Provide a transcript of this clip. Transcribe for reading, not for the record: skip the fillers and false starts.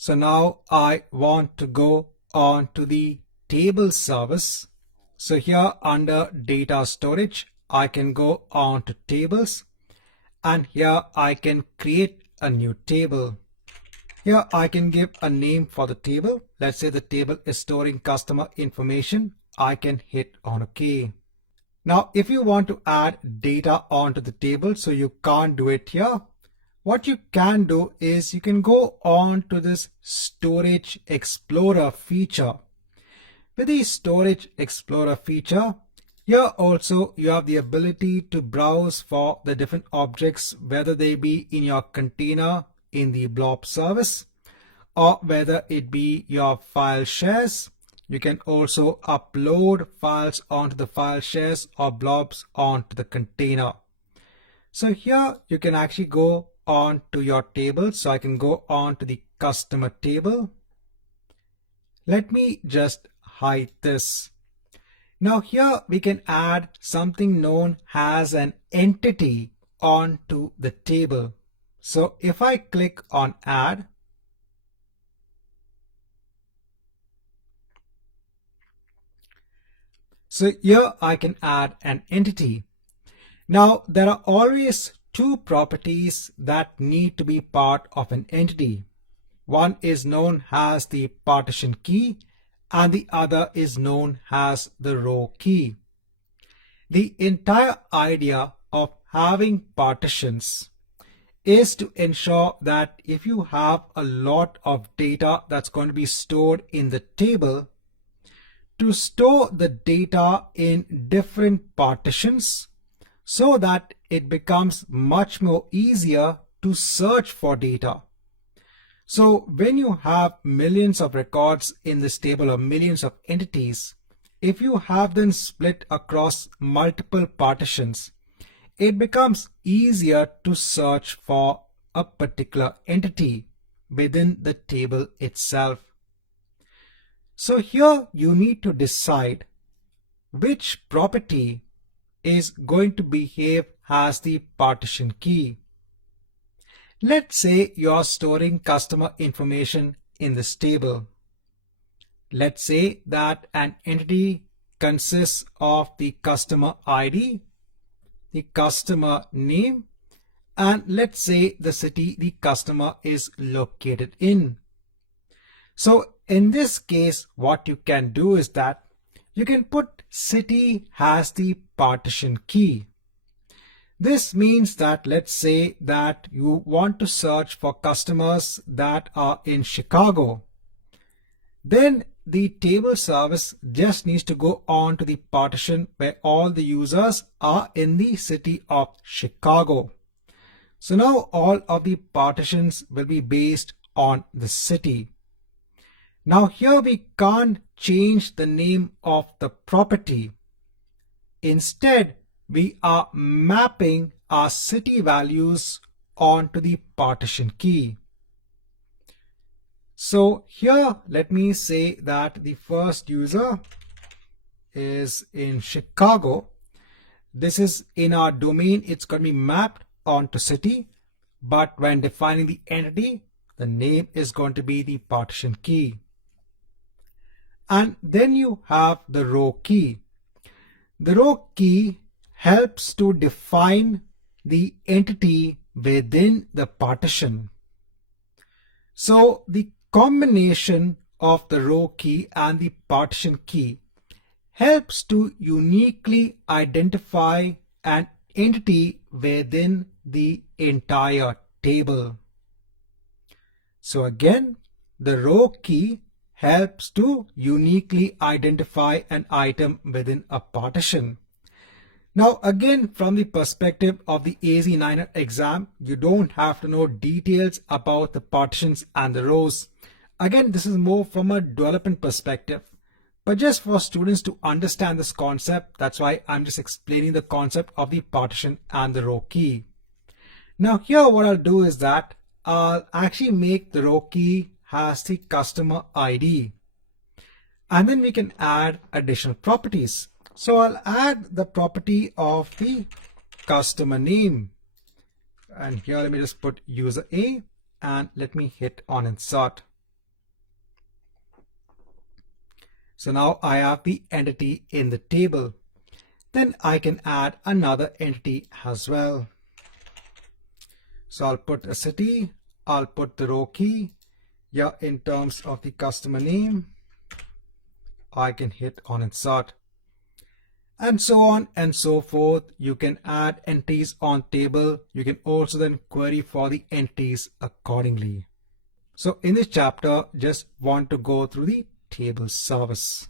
So now I want to go on to the table service. So here under data storage, I can go on to tables, and here I can create a new table. Here I can give a name for the table. Let's say the table is storing customer information. I can hit on OK. Now, if you want to add data onto the table, so you can't do it here, what you can do is you can go on to this Storage Explorer feature. With the Storage Explorer feature, here also you have the ability to browse for the different objects, whether they be in your container in the blob service or whether it be your file shares. You can also upload files onto the file shares or blobs onto the container. So here you can actually go on to your table. So I can go on to the customer table. Let me just hide this. Now here we can add something known as an entity onto the table. So if I click on add, so here I can add an entity. Now there are always two properties that need to be part of an entity. One is known as the partition key and the other is known as the row key. The entire idea of having partitions is to ensure that if you have a lot of data that's going to be stored in the table, to store the data in different partitions so that it becomes much more easier to search for data. So when you have millions of records in this table or millions of entities, if you have them split across multiple partitions, it becomes easier to search for a particular entity within the table itself. So here you need to decide which property is going to behave as the partition key. Let's say you're storing customer information in this table. Let's say that an entity consists of the customer ID, the customer name, and let's say the city the customer is located in. So in this case, what you can do is that you can put city as the partition key. This means that let's say that you want to search for customers that are in Chicago. Then the table service just needs to go on to the partition where all the users are in the city of Chicago. So now all of the partitions will be based on the city. Now here we can't change the name of the property. Instead, we are mapping our city values onto the partition key. So here let me say that the first user is in Chicago. This is in our domain, it's going to be mapped onto city, but when defining the entity, the name is going to be the partition key. And then you have the row key. The row key helps to define the entity within the partition. So the combination of the row key and the partition key helps to uniquely identify an entity within the entire table. So again, the row key helps to uniquely identify an item within a partition. Now again, from the perspective of the AZ9 exam, you don't have to know details about the partitions and the rows. Again, this is more from a development perspective, but just for students to understand this concept, that's why I'm just explaining the concept of the partition and the row key. Now here what I'll do is that I'll actually make the row key as the customer ID, and then we can add additional properties. So I'll add the property of the customer name, and here let me just put user A and let me hit on insert. So now I have the entity in the table. Then I can add another entity as well. So I'll put a city, I'll put the row key. Yeah, in terms of the customer name, I can hit on insert. And so on and so forth. You can add entities on table. You can also then query for the entities accordingly. So in this chapter, just want to go through the table service.